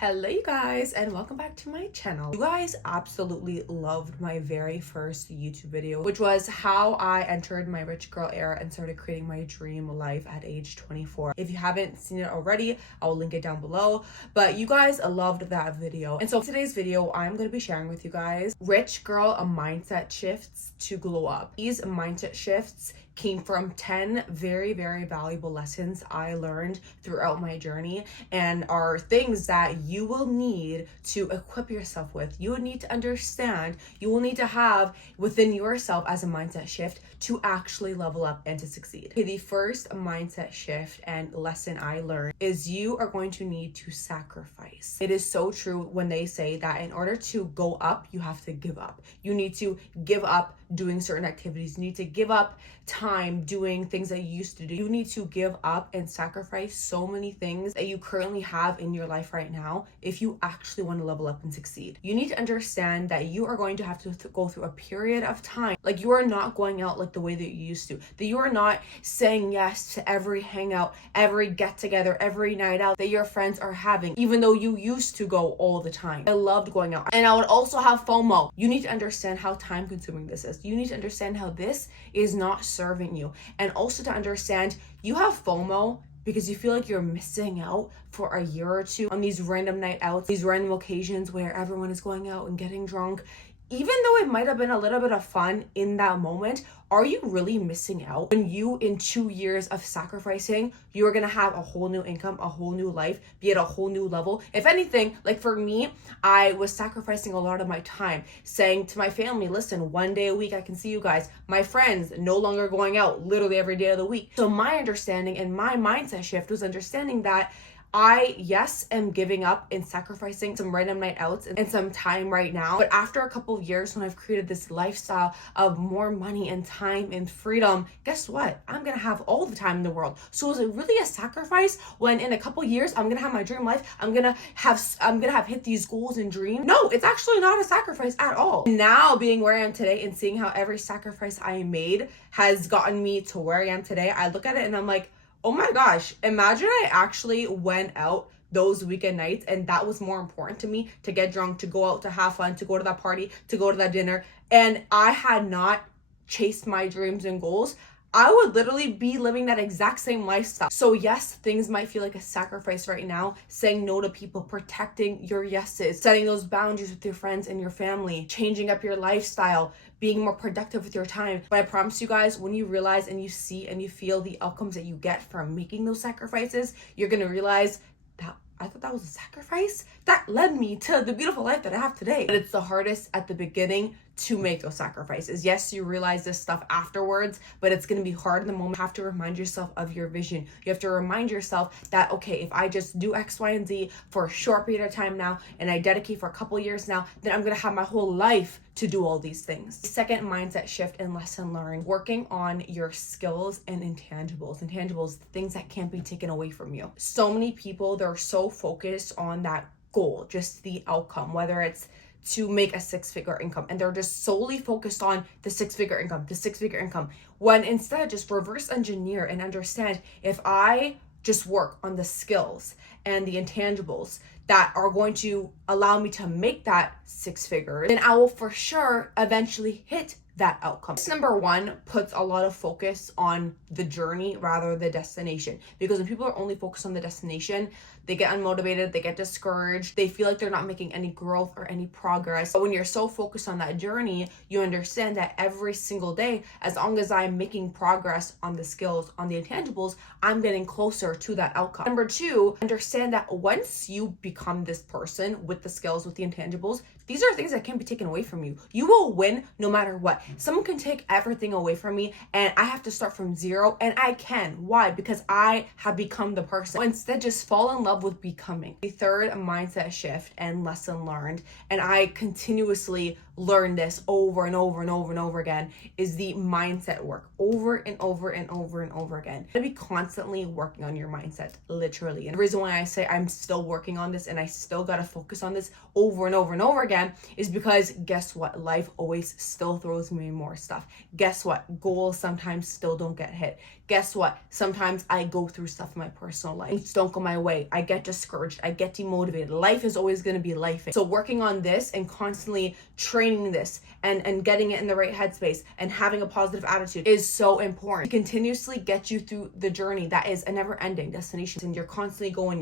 Hello you guys, and welcome back to my channel. You guys absolutely loved my very first YouTube video, which was how I entered my rich girl era and started creating my dream life at age 24. If you haven't seen it already, I'll link it down below, but you guys loved that video. And so today's video, I'm going to be sharing with you guys rich girl mindset shifts to glow up. These mindset shifts came from 10 very valuable lessons I learned throughout my journey and are things that you will need to equip yourself with. You will need to understand, you will need to have within yourself as a mindset shift to actually level up and to succeed. Okay, the first mindset shift and lesson I learned is you are going to need to sacrifice. It is so true when they say that in order to go up, you have to give up. You need to give up doing certain activities. You need to give up time doing things that you used to do. You need to give up and sacrifice so many things that you currently have in your life right now if you actually want to level up and succeed. You need to understand that you are going to have to go through a period of time. Like, you are not going out like the way that you used to. That you are not saying yes to every hangout, every get together, every night out that your friends are having, even though you used to go all the time. I loved going out. And I would also have FOMO. You need to understand how time consuming this is. You need to understand how this is not serving you. And also to understand you have FOMO because you feel like you're missing out for a year or two on these random night outs, these random occasions where everyone is going out and getting drunk. Even though it might have been a little bit of fun in that moment, are you really missing out when you, in 2 years of sacrificing, you're gonna have a whole new income, a whole new life, be at a whole new level? If anything, like for me, I was sacrificing a lot of my time, saying to my family, listen, 1 day a week I can see you guys. My friends no longer going out literally every day of the week. So my understanding and my mindset shift was understanding that I, yes, am giving up and sacrificing some random night outs and some time right now. But after a couple of years, when I've created this lifestyle of more money and time and freedom, guess what? I'm going to have all the time in the world. So is it really a sacrifice when in a couple of years, I'm going to have my dream life? I'm going to have hit these goals and dreams? No, it's actually not a sacrifice at all. Now being where I am today and seeing how every sacrifice I made has gotten me to where I am today, I look at it and I'm like, oh my gosh, imagine I actually went out those weekend nights and that was more important to me, to get drunk, to go out, to have fun, to go to that party, to go to that dinner, and I had not chased my dreams and goals. I would literally be living that exact same lifestyle. So yes, things might feel like a sacrifice right now, saying no to people, protecting your yeses, setting those boundaries with your friends and your family, changing up your lifestyle, being more productive with your time. But I promise you guys, when you realize and you see and you feel the outcomes that you get from making those sacrifices, you're gonna realize that I thought that was a sacrifice that led me to the beautiful life that I have today. But it's the hardest at the beginning to make those sacrifices. Yes, you realize this stuff afterwards, but it's going to be hard in the moment. You have to remind yourself of your vision. You have to remind yourself that, okay, if I just do X, Y, and Z for a short period of time now, and I dedicate for a couple years now, then I'm going to have my whole life to do all these things. Second mindset shift and lesson learned, working on your skills and intangibles. Intangibles, things that can't be taken away from you. So many people, they're so focused on that goal, just the outcome, whether it's to make a six-figure income, and they're just solely focused on the six-figure income, when instead just reverse engineer and understand, if I just work on the skills and the intangibles that are going to allow me to make that six figures, then I will for sure eventually hit that outcome. This number one puts a lot of focus on the journey rather than the destination, because when people are only focused on the destination, they get unmotivated, they get discouraged, they feel like they're not making any growth or any progress. But when you're so focused on that journey, you understand that every single day, as long as I'm making progress on the skills, on the intangibles, I'm getting closer to that outcome. Number two, understand that once you become this person with the skills, with the intangibles, these are things that can't be taken away from you. You will win no matter what. Someone can take everything away from me and I have to start from zero, and I can. Why? Because I have become the person. So instead, just fall in love with becoming. The third mindset shift and lesson learned, and I continuously learn this over and over and over and over again, is the mindset work over and over and over and over again. You're gonna be constantly working on your mindset, literally. And the reason why I say I'm still working on this and I still gotta focus on this over and over and over again is because guess what? Life always still throws me more stuff. Guess what? Goals sometimes still don't get hit. Guess what? Sometimes I go through stuff in my personal life. Things don't go my way. I get discouraged, I get demotivated. Life is always going to be life. So working on this and constantly training this and getting it in the right headspace and having a positive attitude is so important to continuously get you through the journey that is a never-ending destination. And you're constantly going.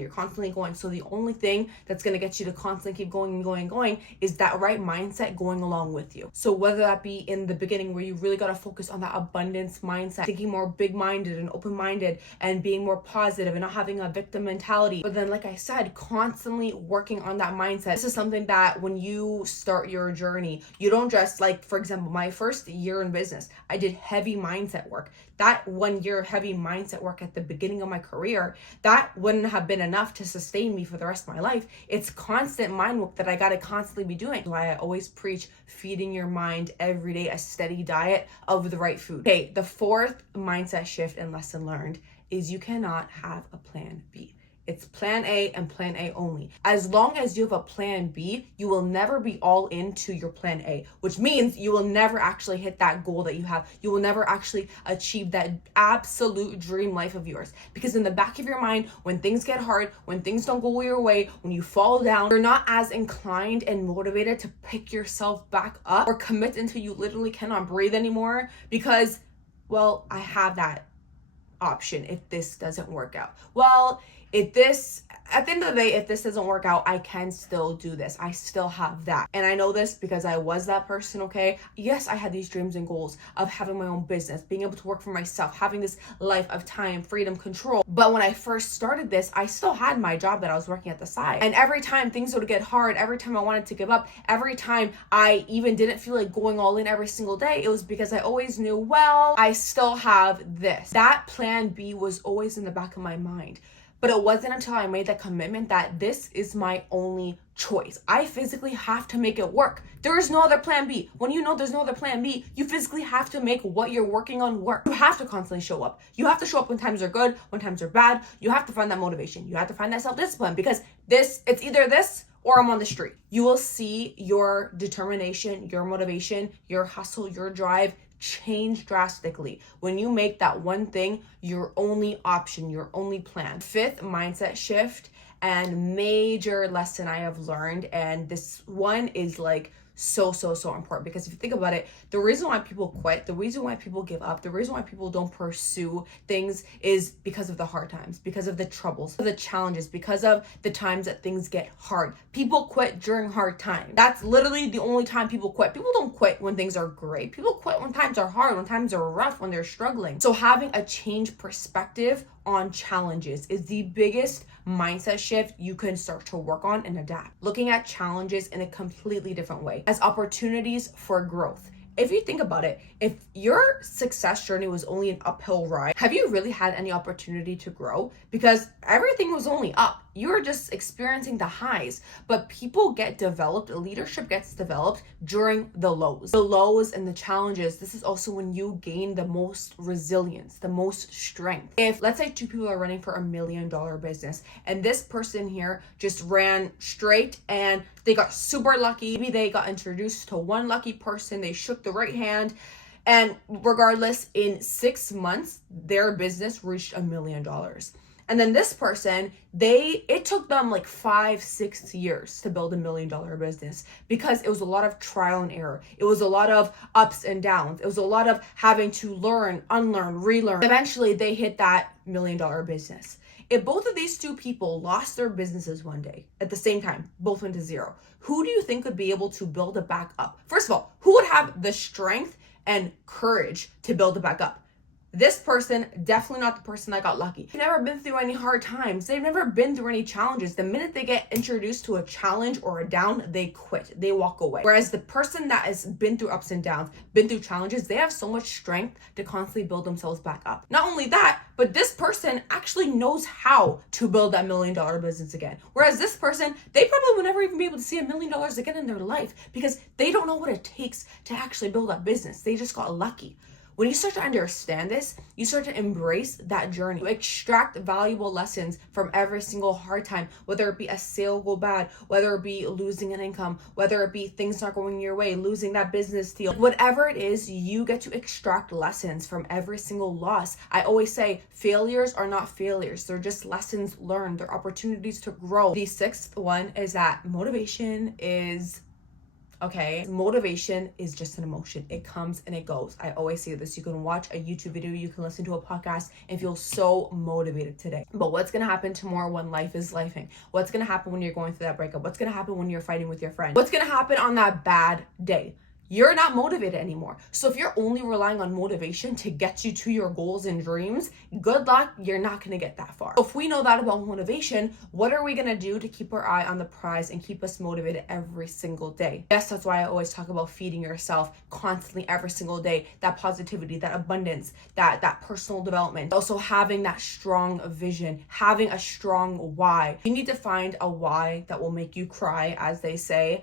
So the only thing that's going to get you to constantly keep going and going is that right mindset going along with you. So whether that be in the beginning where you really got to focus on that abundance mindset, thinking more big-minded and open-minded and being more positive and not having a victim mentality. But then, like I said, constantly working on that mindset. This is something that when you start your journey, you don't just, like, for example, my first year in business, I did heavy mindset work. That 1 year of heavy mindset work at the beginning of my career, that wouldn't have been enough to sustain me for the rest of my life. It's constant mind work that I got to constantly be doing. That's why I always preach feeding your mind every day a steady diet of the right food. Okay, the fourth mindset shift and lesson learned is you cannot have a plan B. It's plan A and plan A only. As long as you have a plan B, you will never be all into your plan A, which means you will never actually hit that goal that you have. You will never actually achieve that absolute dream life of yours. Because in the back of your mind, when things get hard, when things don't go your way, when you fall down, you're not as inclined and motivated to pick yourself back up or commit until you literally cannot breathe anymore because, well, I have that option if this doesn't work out. Well, at the end of the day, if this doesn't work out, I can still do this. I still have that. And I know this because I was that person, okay? Yes, I had these dreams and goals of having my own business, being able to work for myself, having this life of time, freedom, control. But when I first started this, I still had my job that I was working at the side. And every time things would get hard, every time I wanted to give up, every time I even didn't feel like going all in every single day, it was because I always knew, well, I still have this. That plan B was always in the back of my mind. But it wasn't until I made that commitment that this is my only choice. I physically have to make it work. There is no other plan B. When you know there's no other plan B, you physically have to make what you're working on work. You have to constantly show up. You have to show up when times are good, when times are bad. You have to find that motivation. You have to find that self-discipline because it's either this or I'm on the street. You will see your determination, your motivation, your hustle, your drive change drastically when you make that one thing your only option, your only plan. Fifth mindset shift and major lesson I have learned, and this one is like so important because if you think about it, the reason why people quit, the reason why people give up, the reason why people don't pursue things is because of the hard times, because of the troubles, the challenges, because of the times that things get hard. People quit during hard times. That's literally the only time people quit. People don't quit when things are great. People quit when times are hard, when times are rough, when they're struggling. So having a changed perspective on challenges is the biggest mindset shift you can start to work on and adapt. Looking at challenges in a completely different way as opportunities for growth. If you think about it, if your success journey was only an uphill ride, have you really had any opportunity to grow? Because everything was only up. You were just experiencing the highs. But people get developed, leadership gets developed during the lows. The lows and the challenges, this is also when you gain the most resilience, the most strength. If, let's say, two people are running for $1 million business, and this person here just ran straight and they got super lucky. Maybe they got introduced to one lucky person, they shook the right hand, and regardless, in 6 months, their business reached $1 million. And then this person, it took them like 5-6 years to build $1 million business because it was a lot of trial and error. It was a lot of ups and downs. It was a lot of having to learn, unlearn, relearn. Eventually, they hit that $1 million business. If both of these two people lost their businesses one day at the same time, both went to zero, who do you think would be able to build it back up? First of all, who would have the strength and courage to build it back up? This person, definitely not the person that got lucky. They've never been through any hard times. They've never been through any challenges. The minute they get introduced to a challenge or a down, they quit. They walk away. Whereas the person that has been through ups and downs, been through challenges, they have so much strength to constantly build themselves back up. Not only that, but this person actually knows how to build that $1 million business again. Whereas this person, they probably will never even be able to see $1 million again in their life because they don't know what it takes to actually build that business. They just got lucky. When you start to understand this, you start to embrace that journey. You extract valuable lessons from every single hard time, whether it be a sale go bad, whether it be losing an income, whether it be things not going your way, losing that business deal. Whatever it is, you get to extract lessons from every single loss. I always say failures are not failures. They're just lessons learned. They're opportunities to grow. The sixth one is that motivation is just an emotion. It comes and it goes. I always say this. You can watch a YouTube video, you can listen to a podcast and feel so motivated today. But what's going to happen tomorrow when life is lifing? What's going to happen when you're going through that breakup? What's going to happen when you're fighting with your friend? What's going to happen on that bad day? You're not motivated anymore. So if you're only relying on motivation to get you to your goals and dreams, good luck, you're not going to get that far. So if we know that about motivation, what are we going to do to keep our eye on the prize and keep us motivated every single day? Yes, that's why I always talk about feeding yourself constantly every single day, that positivity, that abundance, that personal development. Also having that strong vision, having a strong why. You need to find a why that will make you cry, as they say,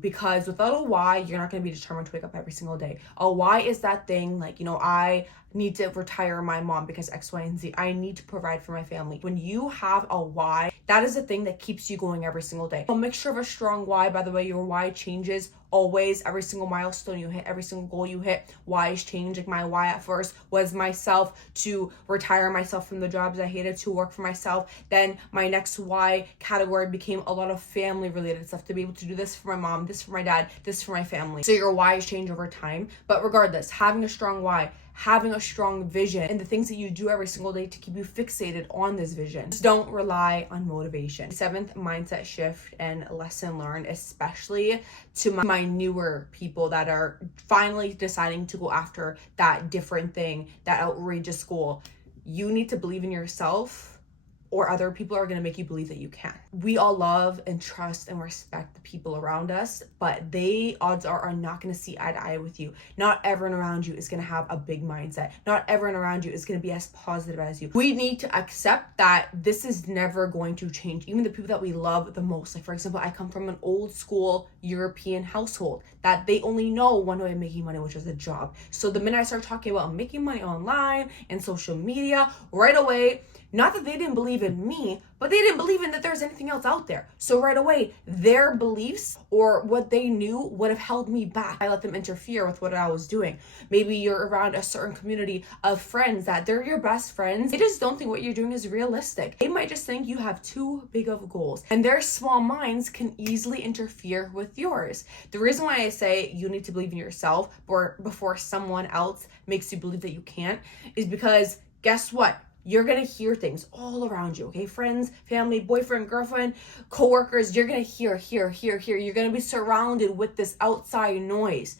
because without a why, you're not going to be determined to wake up every single day. A why is that thing like, I need to retire my mom because X, Y, and Z. I need to provide for my family. When you have a why, that is the thing that keeps you going every single day. A mixture of a strong why. By the way, your why changes always. Every single milestone you hit, every single goal you hit, whys change. Like my why at first was myself, to retire myself from the jobs I hated, to work for myself. Then my next why category became a lot of family related stuff, to be able to do this for my mom, this for my dad, this for my family. So your whys change over time. But regardless, having a strong why, having a strong vision, and the things that you do every single day to keep you fixated on this vision. Just don't rely on motivation. Seventh mindset shift and lesson learned, especially to my newer people that are finally deciding to go after that different thing, that outrageous goal. You need to believe in yourself, or other people are going to make you believe that you can. We all love and trust and respect the people around us, but they, odds are not going to see eye to eye with you. Not everyone around you is going to have a big mindset. Not everyone around you is going to be as positive as you. We need to accept that this is never going to change. Even the people that we love the most. Like for example, I come from an old school European household that they only know one way of making money, which is a job. So the minute I start talking about making money online and social media, right away, not that they didn't believe in me, but they didn't believe in that there's anything else out there. So right away, their beliefs or what they knew would have held me back. I let them interfere with what I was doing. Maybe you're around a certain community of friends that they're your best friends. They just don't think what you're doing is realistic. They might just think you have too big of goals, and their small minds can easily interfere with yours. The reason why I say you need to believe in yourself before someone else makes you believe that you can't is because guess what? You're going to hear things all around you, okay? Friends, family, boyfriend, girlfriend, coworkers, you're going to hear. You're going to be surrounded with this outside noise.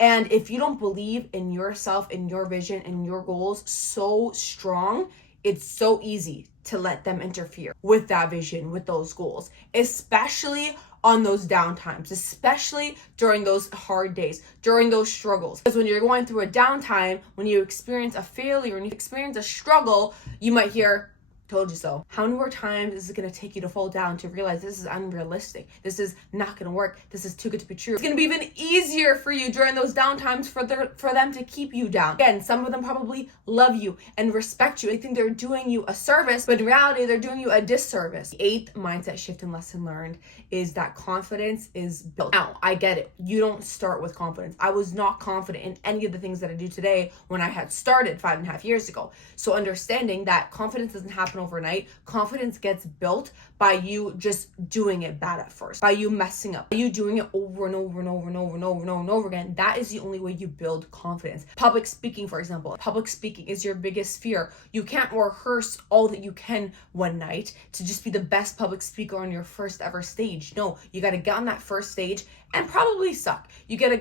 And if you don't believe in yourself, in your vision, and your goals so strong, it's so easy to let them interfere with that vision, with those goals, especially on those downtimes, especially during those hard days, during those struggles. Because when you're going through a downtime, when you experience a failure, when you experience a struggle, you might hear, told you so. How many more times is it going to take you to fall down to realize this is unrealistic? This is not going to work. This is too good to be true. It's going to be even easier for you during those downtimes for them to keep you down. Again, some of them probably love you and respect you. I think they're doing you a service, but in reality, they're doing you a disservice. The eighth mindset shift and lesson learned is that confidence is built. Now, I get it. You don't start with confidence. I was not confident in any of the things that I do today when I had started 5.5 years ago. So understanding that confidence doesn't happen overnight. Confidence gets built by you just doing it bad at first, by you messing up, by you doing it over and over and over and over and over and over and over again. That is the only way you build confidence. Public speaking, for example. Public speaking is your biggest fear. You can't rehearse all that you can one night to just be the best public speaker on your first ever stage. No, you got to get on that first stage and probably suck. You got to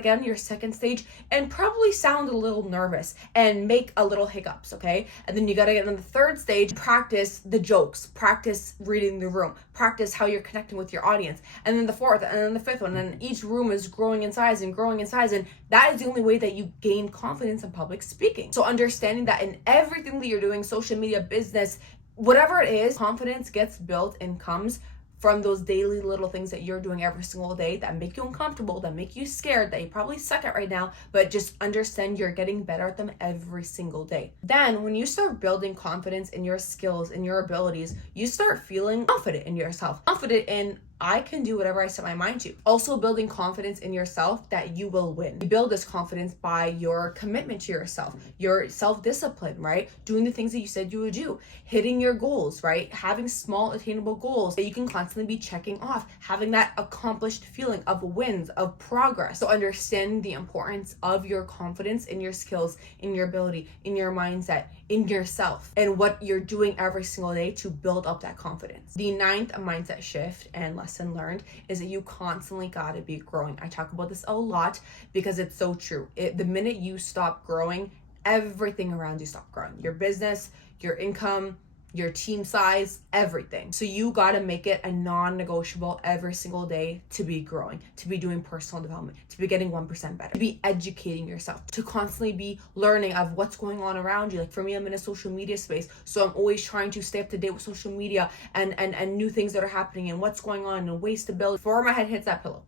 get on your second stage and probably sound a little nervous and make a little hiccups, okay? And then you got to get on the third stage, practice the jokes, practice reading the room, practice how you're connecting with your audience. And then the fourth, and then the fifth one, and each room is growing in size, and that is the only way that you gain confidence in public speaking. So understanding that in everything that you're doing, social media, business, whatever it is, confidence gets built and comes from those daily little things that you're doing every single day that make you uncomfortable, that make you scared, that you probably suck at right now, but just understand you're getting better at them every single day. Then when you start building confidence in your skills and your abilities, you start feeling confident in yourself, confident in I can do whatever I set my mind to. Also building confidence in yourself that you will win. You build this confidence by your commitment to yourself, your self-discipline, right? Doing the things that you said you would do, hitting your goals, right? Having small attainable goals that you can constantly be checking off, having that accomplished feeling of wins, of progress. So understand the importance of your confidence in your skills, in your ability, in your mindset, in yourself, and what you're doing every single day to build up that confidence. The 9th mindset shift and lesson learned is that you constantly gotta be growing. I talk about this a lot because it's so true. The minute you stop growing, everything around you stop growing. Your business, your income, your team size, everything. So you got to make it a non-negotiable every single day to be growing, to be doing personal development, to be getting 1% better, to be educating yourself, to constantly be learning of what's going on around you. Like for me, I'm in a social media space, so I'm always trying to stay up to date with social media and new things that are happening and what's going on and ways to build before my head hits that pillow.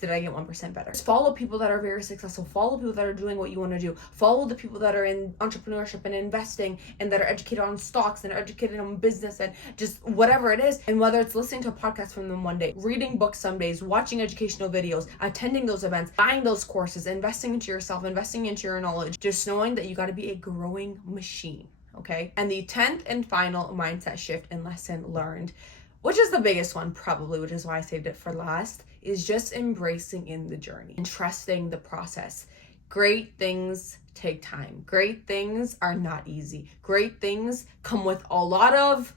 Did I get 1% better? Just follow people that are very successful. Follow people that are doing what you want to do. Follow the people that are in entrepreneurship and investing and that are educated on stocks and are educated on business and just whatever it is. And whether it's listening to a podcast from them one day, reading books some days, watching educational videos, attending those events, buying those courses, investing into yourself, investing into your knowledge, just knowing that you got to be a growing machine. Okay. And the 10th and final mindset shift and lesson learned, which is the biggest one probably, which is why I saved it for last, is just embracing in the journey and trusting the process. Great things take time. Great things are not easy. Great things come with a lot of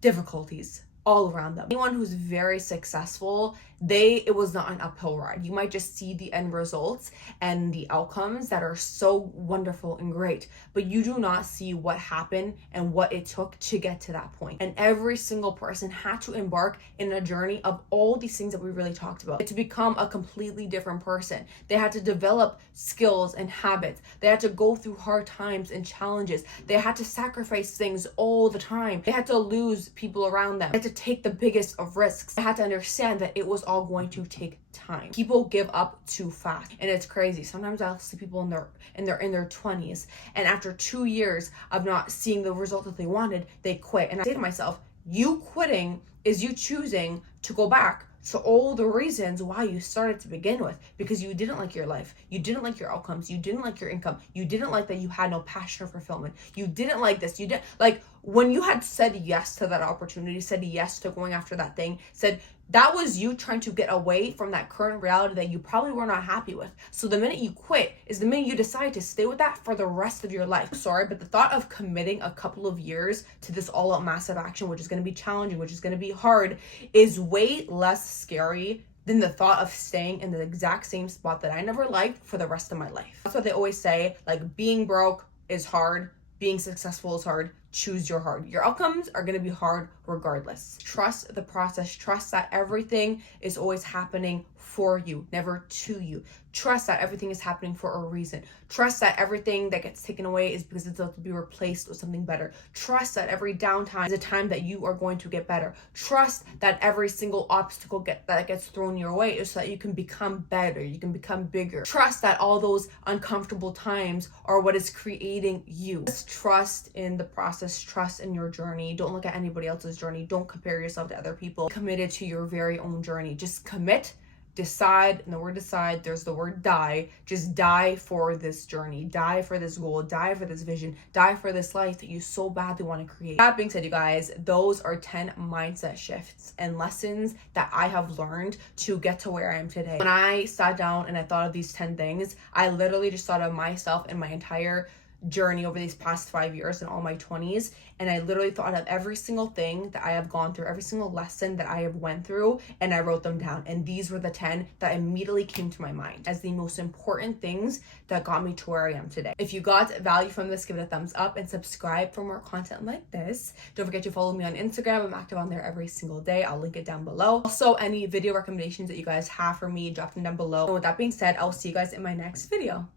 difficulties all around them. Anyone who's very successful, it was not an uphill ride. You might just see the end results and the outcomes that are so wonderful and great, but you do not see what happened and what it took to get to that point. And every single person had to embark in a journey of all these things that we really talked about to become a completely different person. They had to develop skills and habits. They had to go through hard times and challenges. They had to sacrifice things all the time. They had to lose people around them. They had to take the biggest of risks. They had to understand that it was all going to take time. People give up too fast, and it's crazy. Sometimes I'll see people in their 20s, and after 2 years of not seeing the result that they wanted, they quit. And I say to myself, you quitting is you choosing to go back to all the reasons why you started to begin with, because you didn't like your life, you didn't like your outcomes, you didn't like your income, you didn't like that you had no passion or fulfillment, you didn't like this, you didn't like when you had said yes to that opportunity, said yes to going after that thing, said that was you trying to get away from that current reality that you probably were not happy with. So the minute you quit is the minute you decide to stay with that for the rest of your life. Sorry, but the thought of committing a couple of years to this all-out massive action, which is going to be challenging, which is going to be hard, is way less scary than the thought of staying in the exact same spot that I never liked for the rest of my life. That's what they always say, like being broke is hard, being successful is hard. Choose your hard. Your outcomes are going to be hard regardless. Trust the process. Trust that everything is always happening for you, never to you. Trust that everything is happening for a reason. Trust that everything that gets taken away is because it's about to be replaced with something better. Trust that every downtime is a time that you are going to get better. Trust that every single obstacle that gets thrown your way is so that you can become better, you can become bigger. Trust that all those uncomfortable times are what is creating you. Just trust in the process, trust in your journey. Don't look at anybody else's journey. Don't compare yourself to other people. Committed to your very own journey. Just commit. Decide, and the word decide, there's the word die. Just die for this journey, die for this goal, die for this vision, die for this life that you so badly want to create. That being said, you guys, those are 10 mindset shifts and lessons that I have learned to get to where I am today. When I sat down and I thought of these 10 things, I literally just thought of myself and my entire journey over these past 5 years and all my 20s, and I literally thought of every single thing that I have gone through, every single lesson that I have went through, and I wrote them down. And these were the 10 that immediately came to my mind as the most important things that got me to where I am today. If you got value from this, give it a thumbs up and subscribe for more content like this. Don't forget to follow me on Instagram. I'm active on there every single day. I'll link it down below. Also, any video recommendations that you guys have for me, drop them down below. And with that being said, I'll see you guys in my next video.